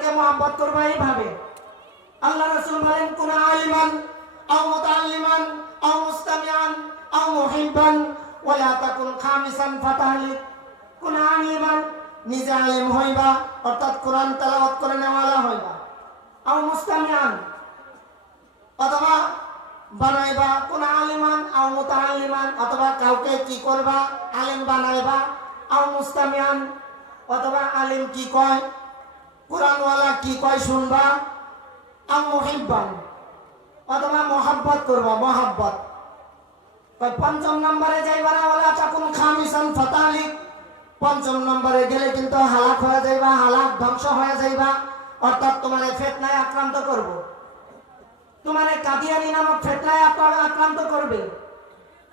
তাদেরকে মোহাম্মত করব এইভাবে। আল্লাহ রসুল বলেন, কোন আলিমান, আও মুতাআল্লিমান, আও মুস্তামিআন তাকুন খামিসান ফাতাহলিক। কোন আলিমান, নিজে আলিম হইবা, অর্থাৎ কোরআন তেলাওয়াত করে নেওয়ালা হইবা। আও অথবা বানাইবা, কোন আলিমান অথবা কাউকে কি করবা, আলিম বানাইবা, আও অথবা আলিম কি কয় কোরআনওয়ালা কি কয় শুনবা? আও মুহিব্বান। অথবা মহাব্বত করবা, মহাব্বত। পঞ্চম নম্বরে যাইবা না ওলা তাকুন খামিসান ফাতালিক। পঞ্চম নম্বরে গেলে কিন্তু হালাক হয়ে যাইবা, হালাক ধ্বংস হয়ে যাইবা। অর্থাৎ তোমার ফেতনায় আক্রান্ত করব। তোমার কাদিয়ানি নামক ফেতনায় আক্রান্ত করবে।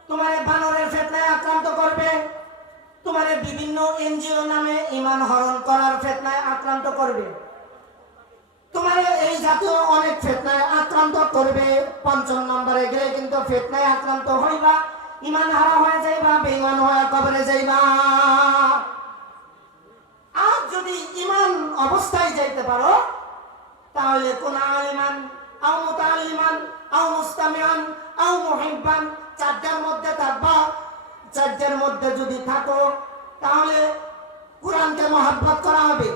তোমার বানরের ফেতনায় আক্রান্ত করবে। তোমার বিভিন্ন এনজিও নামে ইমান হরণ করার ফেতনায় আক্রান্ত করবে। তোমার এই জাতীয় অনেক ফেতনায় আক্রান্ত করবে। পঞ্চম নম্বরে গেলে কিন্তু ফেতনায় আক্রান্ত হইবা ইমান হারা হয়ে যাইবা, বেঈমান হয়ে কবরে যাইবা। আর যদি ইমান অবস্থায় যাইতে পারো, তাহলে কোন আলিমান, আও মুতাআল্লিমান, আও মুস্তামিআন, আও মুহিব্বান, চারটার মধ্যে থাকবা। চারটার মধ্যে যদি থাকো, তাহলে কোরআনকে মহাব্বত করা হবে,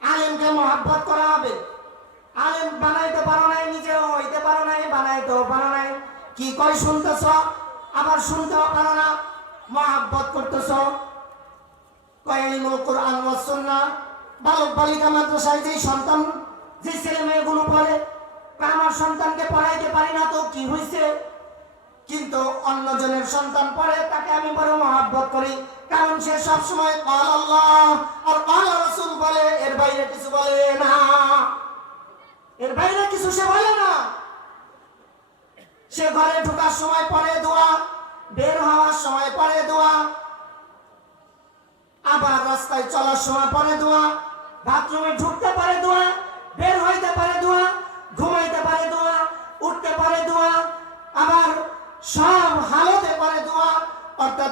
আলেমকে মহাব্বত করা হবে। আলেম বানাইতে পারো নাই, নিজেও হইতে পারো নাই, বানাইতেও পারো নাই। কি কয় শুনতেছ? আবার শুনতেও পারো না, মহাব্বত করতেছ। কয়েলিমুল কোরআন ওয়াস সুন্নাহ। বালক বালিকা মাদ্রাসায় যেই সন্তান যে ছেলে মেয়েগুলো পড়ে আমার সন্তানকে পড়াইতে পারি না তো, কি হয়েছে কিন্তু অন্যজনের সন্তান পড়ে তাকে আমি বড় মহাব্বত করি। কারণ সে সব সময় কাল আল্লাহ আর কাল রাসূল বলে, এর বাইরে কিছু বলে না। এর বাইরে কিছু সে বলে না। সে ঘরে ঢোকার সময় পরে দোয়া, বের হওয়ার সময় পরে দোয়া, আবার রাস্তায় চলার সময় পরে দোয়া, বাথরুমে ঢুকতে পারে দোয়া, বের হইতে পারে দোয়া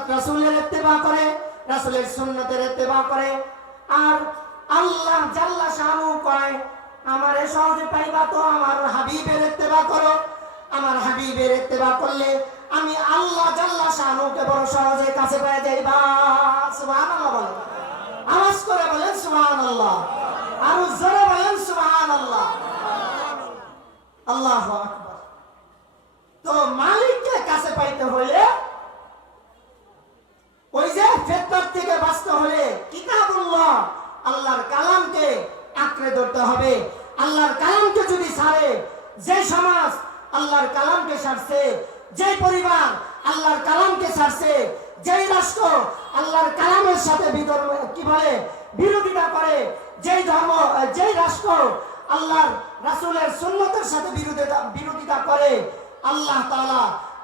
অর্থাৎ রাসূলের ইত্তেবা করে, রাসূলের সুন্নতের ইত্তেবা করে। আর আল্লাহ জাল্লা শানু কয়, আমারে সহজে পাইবা তো আমার হাবিবের ইত্তেবা করো। আমার হাবিবের ইত্তেবা করলে আমি আল্লাহ জাল্লা শানুকে বড় সহজে কাছে পেয়ে যাইবা সুবহানাল্লাহ বলেন। আওয়াজ করে বলেন, সুবহানাল্লাহ। আরও জোরে বলেন, সুবহানাল্লাহ। আল্লাহু আকবার। তো মালিককে কাছে পাইতে হলে ওই যে ফেতনার থেকে বাঁচতে হলে কিতাবুল্লাহ আল্লাহর কালামকে আঁকড়ে ধরতে হবে আল্লাহর কালামকে যদি ছাড়ে যে সমাজ আল্লাহর কালামকে ছাড়ছে যে পরিবার আল্লাহর কালামকে ছাড়ছে যেই রাষ্ট্র আল্লাহর কালামের সাথে বিতর্ক কি বলে বিরোধিতা করে যেই ধর্ম যেই রাষ্ট্র আল্লাহর রাসূলের সুন্নতের সাথে বিরোধিতা বিরোধিতা করে আল্লাহ তাআলা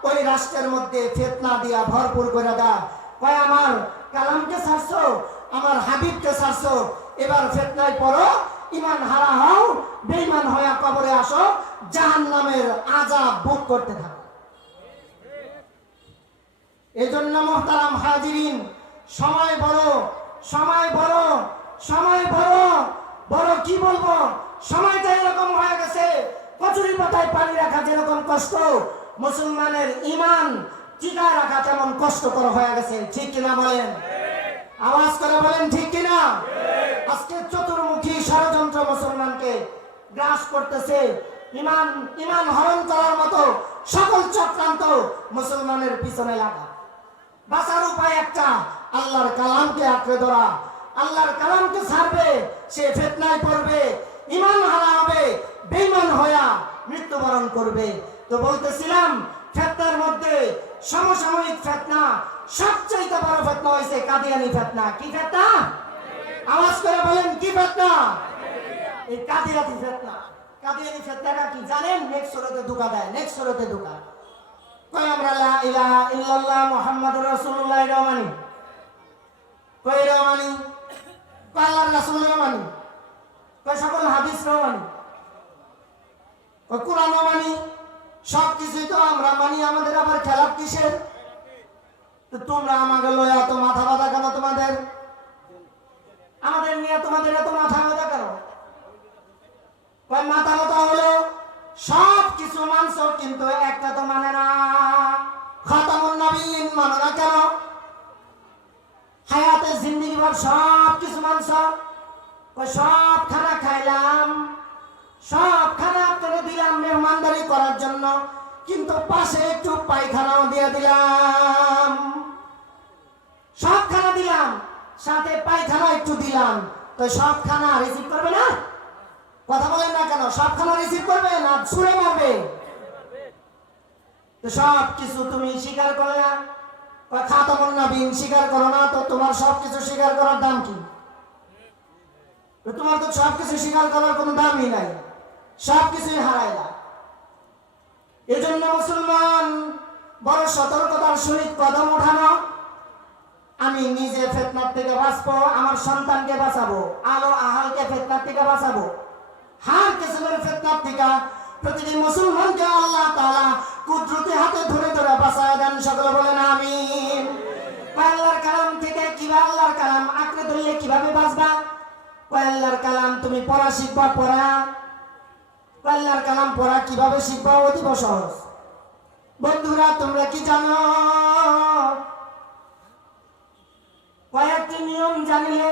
ওই রাষ্ট্রের মধ্যে ফিতনা দিয়া ভরপুর করে দেয় কয়, আমার কালামকে ছাড়ছো? আমার হাবিবকে ছাড়ছো? এবার ফেতনায় পড়ো। ইমান হারা হও, বেঈমান হয়ে কবরে আসো। জাহান্নামের আযাব ভোগ করতে থাকো। এজন্য মোহতারাম হাজিরিন, সময় বড় সময় বড় সময় বড়। বড় কি বলব? সময়টা এরকম হয়ে গেছে। কচুরি পাতায় পানি রাখা যেরকম কষ্ট, মুসলমানের ইমান টিকা রাখা তেমন কষ্টকর হয়ে গেছে, ঠিক কিনা বলেন? আওয়াজ করে বলেন, ঠিক কিনা? আজকে চতুর্মুখী ষড়যন্ত্র মুসলমানকে গ্রাস করতেছে, ইমান ইমান হরণ করার মতো সকল চক্রান্ত মুসলমানের পিছনে লাগা। বাঁচার উপায় একটা, আল্লাহর কালামকে আঁকড়ে ধরা। আল্লাহর কালামকে ছাড়বে, সে ফেতনায় পড়বে, ইমান হারা হবে, বেঈমান হইয়া মৃত্যুবরণ করবে। তো বলতেছিলাম, ফেতনার মধ্যে সমসাময়িক ফেতনা, সবচাইতে বড় ফেতনা হয়েছে কাদিয়ানি ফেতনা। কি ফেতনা? আওয়াজ করে বলেন, কি ফেতনা? এই কাদিয়ানি ফেতনা। কাদিয়ানি ফেতনাটা কি জানেন? নেক্সট সুরতে ঢুকা দেয়, নেক্সট সুরতে ঢুকা কই আমরা, লা ইলাহা ইল্লাল্লাহ মুহাম্মাদুর রাসূলুল্লাহ এটাও মানি। কই এটাও মানি। কই আল্লাহর রাসূলেরও মানি। কই সকল হাদিসরাও মানি। কই কোরআনও মানি। সব তো আমরা মানি, আমাদের আবার খেলাপ কিসের? তোমরা আমাকে লয়া তো মাথা ব্যথা কেন তোমাদের? আমাদের নিয়ে তোমাদের এত মাথা ব্যথা কেন? মাথা মতো হলো সব কিছু মানছ কিন্তু একটা তো মানে না। খাতামুন নবীন মানে না কেন? হায়াতে জিন্দিগি ভর সব কিছু মানছ সব খানা খাইলাম সব খানা মেহমানদারি করার জন্য কিন্তু পাশে একটু পায়খানাও দিয়ে দিলাম। সব খানা দিলাম, সাথে পায়খানা একটু দিলাম। তো সব খানা রিসিভ করবে না? কথা বলেন না কেন? সব খানা রিসিভ করবে না? ছুঁড়ে মারবে। সব কিছু তুমি স্বীকার করে না? খাতামুন নবীন স্বীকার করো না? তো তোমার সব কিছু স্বীকার করার দাম কি? তোমার তো সব কিছু স্বীকার করার কোনো দামই নাই। সব কিছুই হারাইলা এই জন্য মুসলমান, বড় সতর্কতার সহিত কদম ওঠানো আমি নিজে ফেতনার থেকে বাঁচবো, আমার সন্তানকে বাঁচাবো, আলো আহালকে ফেতনার থেকে বাঁচাবো। হার কিসমের ফেতনার থেকে প্রতিটি মুসলমানকে আল্লাহ তাআলা কুদরতি হাতে ধরে ধরে বাঁচায় দেন, সকলে বলেন কয় আল্লাহর কালাম থেকে কীভাবে আল্লাহর কালাম আঁকড়ে ধরলে কীভাবে বাঁচবা? আল্লাহর কালাম, তুমি পড়া শিখবা, পড়া। আল্লাহর কালাম পড়া কীভাবে শিখবা অতীব সহজ? বন্ধুরা, তোমরা কি জানো? কয়েকটি নিয়ম জানিলে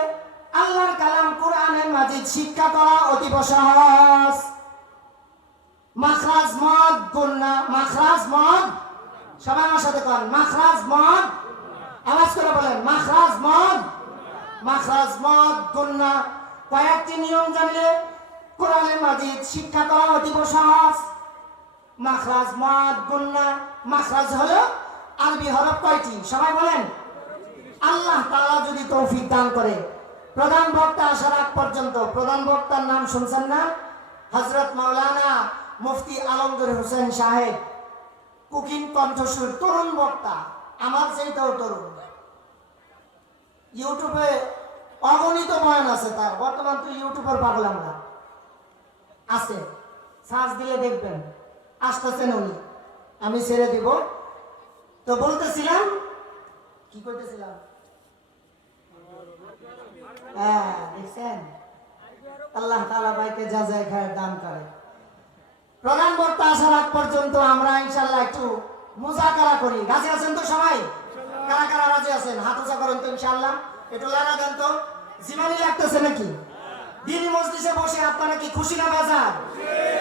আল্লাহর কালাম কোরআনের মাঝে শিক্ষা করা অতীব সহজ। মাখরাজ মদ গুন্না মাখরাজ মদ। সবাই আমার সাথে কন, মাখরাজ মদ। আওয়াজ করে বলেন, মাখরাজ মদ। মাখরাজ মদ গুন্না কয়েকটি নিয়ম জানলে কোরআনের মাজিদ শিক্ষা করা অতীব সহজ মাখরাজ মদ গুন্না মাখরাজ হলো আরবি হরফ কয়টি? সবাই বলেন। আল্লাহ তাআলা যদি তৌফিক দান করে, প্রধান বক্তা আসার আগ পর্যন্ত, প্রধান বক্তার নাম শুনছেন না? হজরত মাওলানা মুফতি আলমগীর হোসেন সাহেব, কুকিং কণ্ঠসুর তরুণ বক্তা, আমার সেইটাও তরুণ। ইউটিউবে অগণিত বয়ান আছে তার, বর্তমান তো ইউটিউবের পাগল আমরা আছে। সার্চ দিলে দেখবেন। আসতেছেন উনি। আমি ছেড়ে দিব। তো বলতেছিলাম, কি করতেছিলাম? হ্যাঁ দেখছেন? আল্লাহ তালা ভাইকে যা যায় খায়ের দান করে। প্রধান বক্তা আসার আগ পর্যন্ত আমরা ইনশাল্লাহ একটু মুজাকারা করি। রাজি আছেন তো সবাই? কারা কারা রাজি আছেন? হাত করেন তো ইনশাল্লাহ একটু লাগা দেন তো। জীবনী লাগতেছে নাকি? দিনী মসজিদে বসে আপনারা কি খুশি না বাজার?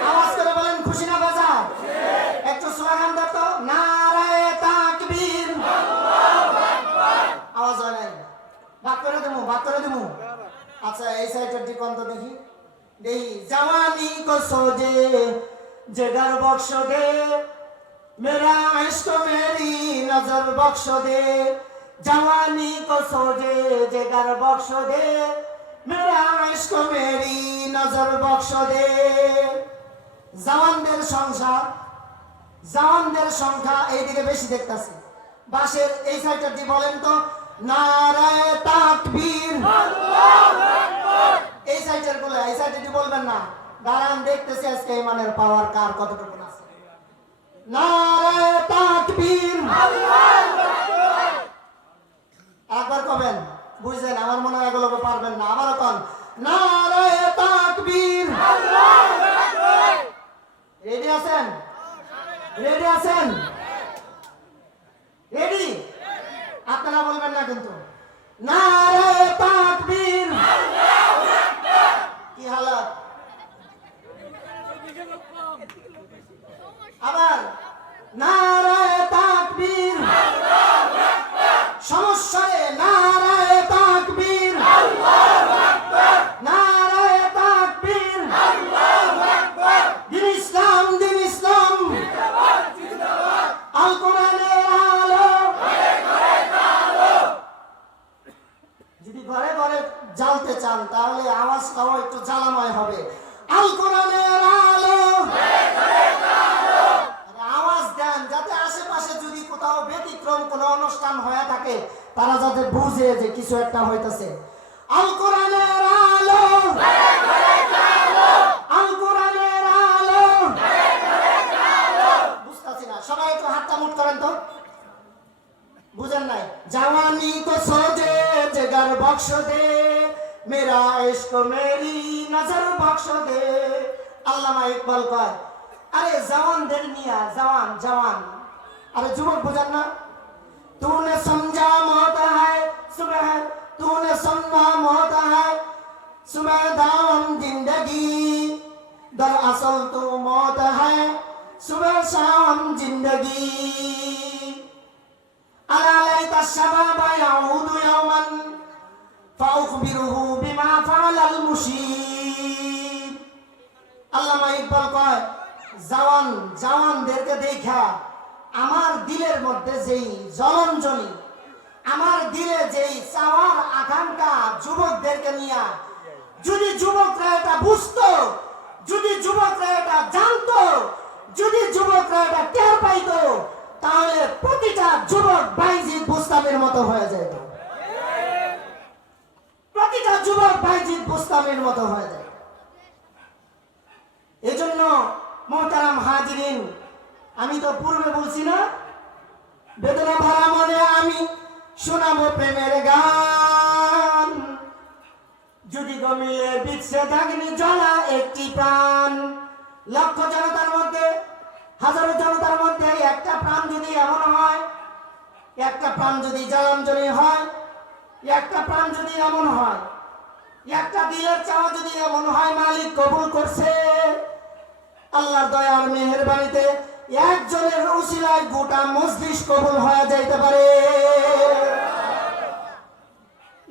আওয়াজ করে বলেন, খুশি না বাজার? একটু স্লোগান দাও তো, নারায়ে তাকবীর। আওয়াজ হয় নাই? ভাগ করে দেবো, ভাগ করে দেবো। আচ্ছা এই সাইডের দিক দেখি। দেখি জওয়ানি কো সোজে জেগার বক্স দে, মেরা ইश्क মেরি নজর বক্স দে। জওয়ানি কো সোজে জেগার বক্স দে দে। জওয়ানদের জওয়ানদের সংখ্যা এইদিকে বেশি বাসের এই সাইডটার দিয়ে বলেন তো? নারায় তাকবীর। এই সাইডেরগুলো এই বলবেন না? দাঁড়ান, দেখতেছি আজকে ইমানের পাওয়ার কার কতটুকু আছে। নারায় তাকবীর। একবার কবেন বুঝলেন আমার মনে হয় এগুলো পারবেন না আবারও কন নারায় তাকবীর রেডি আছেন রেডি আছেন রেডি আপনারা বলবেন না কিন্তু নারে তাকবীর কি হালত আবার নারে তাকবীর সমস্যা রে নারে তাকবীর নারে তাকবীর দিন ইসলাম দিন ইসলাম আল কোরআনের আলো যদি ঘরে ঘরে জ্বালতে চান তাহলে আওয়াজটাও একটু জ্বালাময় হবে আল কোরআনের আলো আরে আওয়াজ দেন যাতে আশেপাশে যদি কোথাও ব্যতিক্রম কোনো অনুষ্ঠান হয়ে থাকে তারা যাতে বুঝে যে কিছু একটা হইতেছে আল কোরআনের আলো আল কোরআনের আলো বুঝতেছি না সবাই একটু হাতটা মুট করেন তো বুঝেন নাই জওয়ানি को सोजे जगर बख्श दे मेरा इश्क मेरी नजर बख्श दे আল্লামা ইকবাল কয় আরে জওয়ানদের নিয়া জওয়ান জওয়ান আরে যুবক বোঝান না तूने समझा मौत है सुबह तूने समझा मौत है सुबह दाम जिंदगी दरअसल तो मौत है सुबह शाम जिंदगी अला लैत الشباب يعود يوما فأخبره بما فعل المشير আল্লামা ইকবাল কয় জওয়ান জওয়ানদেরকে দেখা আমার দিলের মধ্যে যেই জ্বলঞ্জলি আমার দিলে যেই চাওয়ার আকাঙ্ক্ষা যুবকদেরকে নিয়ে যদি যুবকরা এটা বুঝতো যদি যুবকরা এটা জানতো যদি যুবকরা এটা টের পাইতো তাহলে প্রতিটা যুবক বাইজিৎ বুস্তামের মতো হয়ে যেত প্রতিটা যুবক বাইজিৎ বুস্তামের মতো হয়ে যায়। এজন্য মোহতারাম হাজিরিন, আমি তো পূর্বে বলছি না, বেদনা ভরা মনে আমি শোনাবো প্রেমের গান। যদি গমিয়ে বিচ্ছেদাগ্নি জ্বলা একটি প্রাণ, লক্ষ জনতার মধ্যে হাজারো জনতার মধ্যে একটা প্রাণ যদি এমন হয়, একটা প্রাণ যদি জলাঞ্জলি হয়, একটা প্রাণ যদি এমন হয়, একটা দিলের চাওয়া যদি এমন হয়, মালিক কবুল করছে। আল্লাহর দয়ার মেহেরবানিতে একজনের উসিলায় গোটা মসজিদ কবুল হয়ে যাইতে পারে।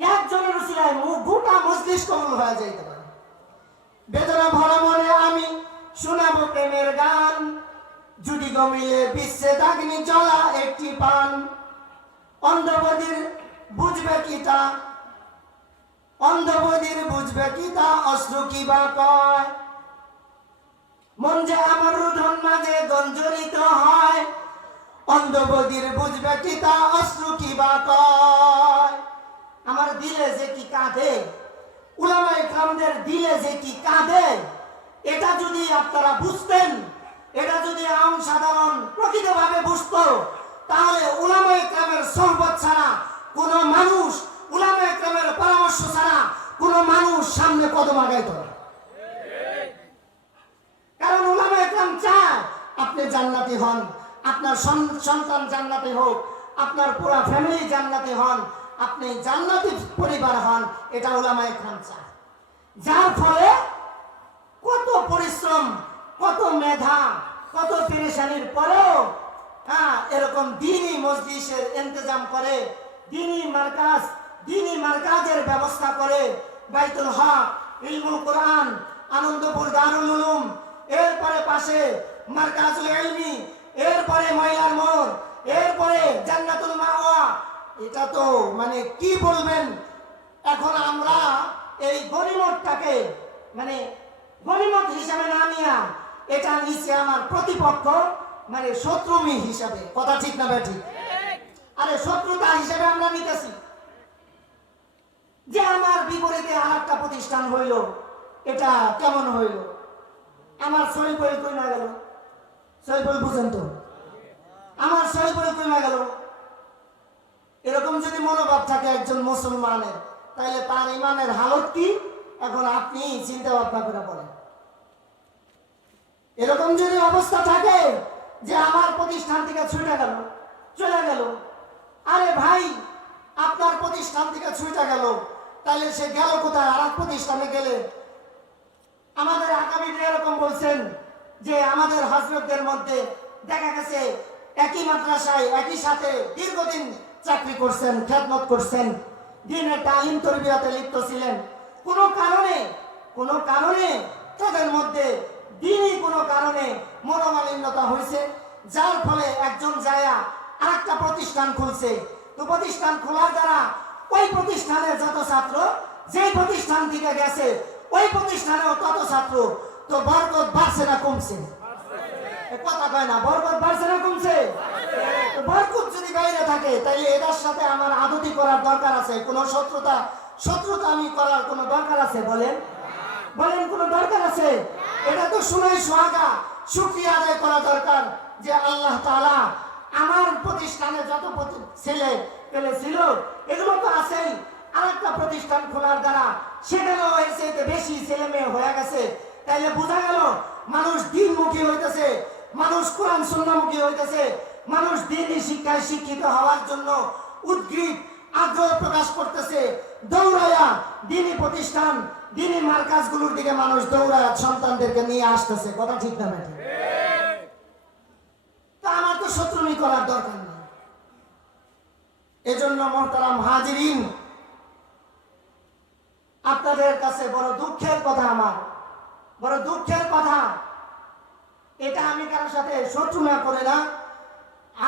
একজনের উসিলায় মু- গোটা মসজিদ কবুল হয়ে যাইতে পারে। বেদনা ভরা মনে আমি শোনাবো প্রেমের গান। যদি গমিলে বিশ্বে দাগনি জ্বলা একটি পান অন্ধবদির বুঝবে কি তা? অন্ধবদির বুঝবে কি তা? অশ্রু কি বা কয়? মন যে আমার রুধন মাঝে গঞ্জরিত হয় অন্ধবদির বুঝবে কি তা? অশ্রু কি বা কয়? আমার দিলে যে কি কাঁধে উলামা ইকরামদের দিলে যে কি কাঁধে এটা যদি আপনারা বুঝতেন এটা যদি আম সাধারণ প্রকৃতভাবে বুঝতো, তাহলে উলামা ইকরামের সহবত ছাড়া কোনো মানুষ উলামা ইকরামের পরামর্শ ছাড়া কোনো মানুষ সামনে কদম আগাইতো কারণ উলামা ইকরাম চায় আপনি জান্নাতি হন, আপনার সন- সন্তান জান্নাতি হোক, আপনার পুরো ফ্যামিলি জান্নাতি হন, আপনি জান্নাতি পরিবার হন, এটা উলামা ইকরাম চায়। যার ফলে কত পরিশ্রম কত মেধা, কত পেরেশানির পরেও হ্যাঁ এরকম দিনই মসজিদের ইন্তজাম করে, দিনই মার্কাজ, দিনই মার্কাজের ব্যবস্থা করে বাইতুল হক, ইলমুল কোরআন, আনন্দপুর দারুল উলুম, এরপরে পাশে মার্কাজুল ইলমি, এরপরে ময়লার মোড়, এরপরে জান্নাতুল মাওয়া। এটা তো মানে কি বলবেন? এখন আমরা এই গরিমতটাকে মানে গরিমত হিসাবে না নিয়া এটা নিচে আমার প্রতিপক্ষ মানে শত্রুমি হিসাবে। কথা ঠিক না ঠিক আরে শত্রুতা হিসাবে আমরা নিতেছি। যে আমার বিপরীতে আর একটা প্রতিষ্ঠান হইল, এটা কেমন হইল? আমার কই না গেল। শরীফল বুঝেন তো? আমার কই না গেল। এরকম যদি মনোভাব থাকে একজন মুসলমানের তাহলে তার ইমানের হালত কি? এখন আপনি চিন্তা ভাবনা করে বলেন। এরকম যদি অবস্থা থাকে যে আমার প্রতিষ্ঠান থেকে ছুটে গেল, চলে গেল, আরে ভাই, আপনার প্রতিষ্ঠান থেকে ছুটে গেল, তাহলে সে গেল কোথায়? আর এক প্রতিষ্ঠানে গেলে। আমাদের আগামীতে এরকম বলছেন যে আমাদের হজরতদের মধ্যে দেখা গেছে একই মাদ্রাসায় একই সাথে দীর্ঘদিন চাকরি করছেন, খেদমত করছেন, দিনের তালিম তরবিয়াতে লিপ্ত ছিলেন। কোনো কারণে কোনো কারণে তাদের মধ্যে দিনই কোনো কারণে মনোমালিন্যতা হয়েছে, যার ফলে একজন যায়া আরেকটা প্রতিষ্ঠান খুলছে। তো প্রতিষ্ঠান খোলার দ্বারা ওই প্রতিষ্ঠানের যত ছাত্র, যেই প্রতিষ্ঠান থেকে গেছে, ওই প্রতিষ্ঠানেও তত ছাত্র। তো বরকত বাড়ছে না কমছে? কথা কয় না, বরকত বাড়ছে না কমছে? বরকত যদি বাইরে থাকে তাহলে এটার সাথে আমার আদতি করার দরকার আছে। কোনো শত্রুতা শত্রুতা আমি করার কোনো দরকার আছে বলেন? বলেন কোনো দরকার আছে? এটা তো শুনেই সোহাগা, শুক্রিয়া আদায় করা দরকার যে আল্লাহ তাআলা আমার প্রতিষ্ঠানে যত ছেলে পেলে ছিল, এগুলো তো আছেই। আরেকটা প্রতিষ্ঠান খোলার দ্বারা সেখানেও চাইতে বেশি ছেলে মেয়ে হয়ে গেছে। তাইলে বোঝা গেল, মানুষ দিনমুখী হইতেছে, মানুষ কোরআন সুন্নামুখী হইতেছে, মানুষ দিনই শিক্ষায় শিক্ষিত হওয়ার জন্য উদ্গ্রীব আগ্রহ প্রকাশ করতেছে। দৌড়াইয়া দিনী প্রতিষ্ঠান দিনী মার্কাজগুলোর দিকে মানুষ দৌড়ায় সন্তানদেরকে নিয়ে আসতেছে। কথা ঠিক না ব্যাঠে তা আমার তো শত্রুমি করার দরকার নেই। এজন্য মহতারাম হাজিরিন, আপনাদের কাছে বড় দুঃখের কথা আমার। বড় দুঃখের কথা। এটা আমি কারোর সাথে শত্রু না করে না,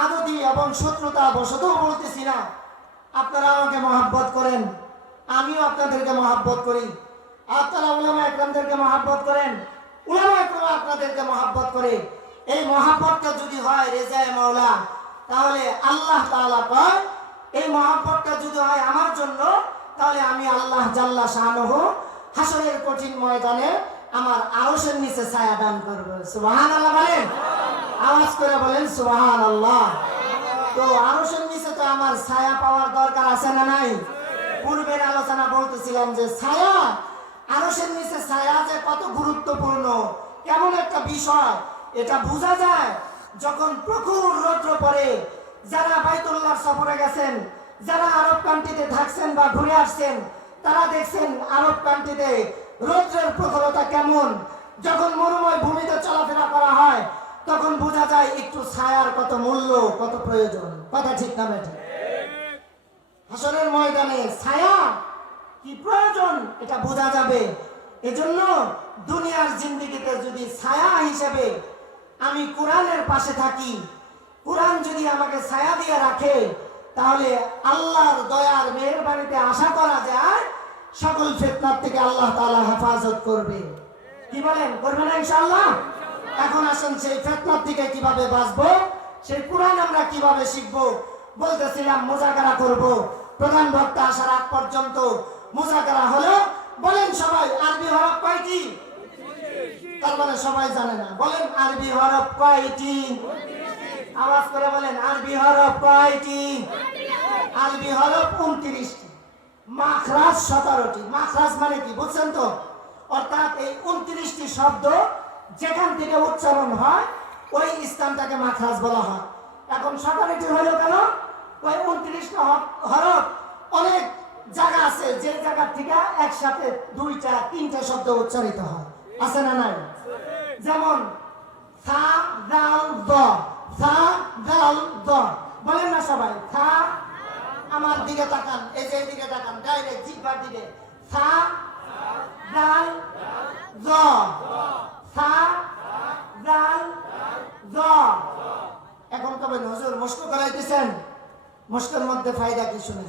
আদতি এবং শত্রুতা বশতও বলতেছি না। আপনারা আমাকে মহাব্বত করেন, আমিও আপনাদেরকে মহাব্বত করি। আপনারা উলামা একরামদেরকে মহাব্বত করেন। উলামা একরাম আপনাদেরকে মহাব্বত করে। এই মহাব্বতটা যদি হয় রেজায় মাওলা, তাহলে আল্লাহ তাআলা কয়, এই মহাব্বতটা যদি হয় আমার জন্য, তাহলে আমি আল্লাহ জাল্লা শাহনহ হাসরের কঠিন ময়দানে আমার আরশের নিচে ছায়া দান করব। সুবহানাল্লাহ বলেন? আওয়াজ করে বলেন, সুবহানাল্লাহ। তো আরশের নিচে তো আমার ছায়া পাওয়ার দরকার আছে না নাই? পূর্বের আলোচনা বলতেছিলাম যে ছায়া আরশের নিচে ছায়া যে কত গুরুত্বপূর্ণ কেমন একটা বিষয় এটা বোঝা যায় যখন প্রখর রৌদ্র পড়ে। যারা বাইতুল্লাহ সফরে গেছেন যারা আরব কান্ট্রিতে থাকছেন বা ঘুরে আসছেন তারা দেখছেন আরব কান্ট্রিতে রৌদ্রের প্রখরতা কেমন। যখন মরুময় ভূমিতে চলাফেরা করা হয় তখন বোঝা যায় একটু ছায়ার কত মূল্য কত প্রয়োজন। কথা ঠিক না হাসরের ময়দানে ছায়া কি প্রয়োজন, এটা বোঝা যাবে। এজন্য দুনিয়ার জিন্দিগিতে যদি ছায়া হিসেবে আমি কোরআনের পাশে থাকি, কোরআন যদি আমাকে ছায়া দিয়ে রাখে, তাহলে আল্লাহর দয়ার মেহেরবানিতে আশা করা যায়, সকল ফেতনার থেকে আল্লাহ তাআলা হেফাজত করবে। কি বলেন, করবে না ইনশাআল্লাহ? এখন আসেন সেই ফেতনার থেকে কীভাবে বাঁচবো, সেই কোরআন আমরা কীভাবে শিখব, বলতেছিলাম মোজাকারা করব। প্রধান বক্তা আসার আগ পর্যন্ত মোজাকারা হলো বলেন সবাই, আরবি হরফ কয়টি? তার মানে সবাই জানে না। বলেন, আরবি হরফ কয়টি? আওয়াজ করে বলেন, আরবি হরফ কয়টি? আরবি হরফ উনত্রিশটি। মাখরাজ সতেরোটি। মাখরাজ মানে কি, বুঝছেন তো? অর্থাৎ এই উনত্রিশটি শব্দ যেখান থেকে উচ্চারণ হয়, ওই স্থানটাকে মাখরাজ বলা হয়। এখন সতেরোটি হলো কেন? ওই উনত্রিশটা হরফ অনেক জায়গা আছে, যে জায়গা থেকে একসাথে দুইটা, তিনটা শব্দ উচ্চারিত হয়। আছে না নাই? যেমন দাল দ বলেন না সবাই আমার দিকে তাকান, এই যে দিকে তাকান, ডাইরেক্ট জিহ্বার দিকে। দ দ এখন কবে হুজুর, মুস্ক করাইতেছেন? মুস্কের মধ্যে ফায়দা কি শুনে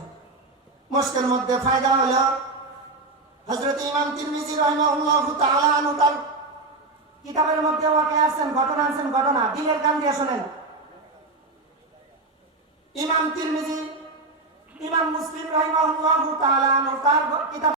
মুস্কের মধ্যে ফায়দা হলো হজরত ইমাম তিরমিজি রাহিমাহুল্লাহু তাআলা আনু তার কিতাবের মধ্যে ওয়াকে আছেন ঘটনা আছেন ঘটনা। দিলের কান দিয়ে শুনেন। ইমাম তিরমিজি, ইমাম মুসলিম রাহিমাহুল্লাহু তাআলা আনু তার কিতাব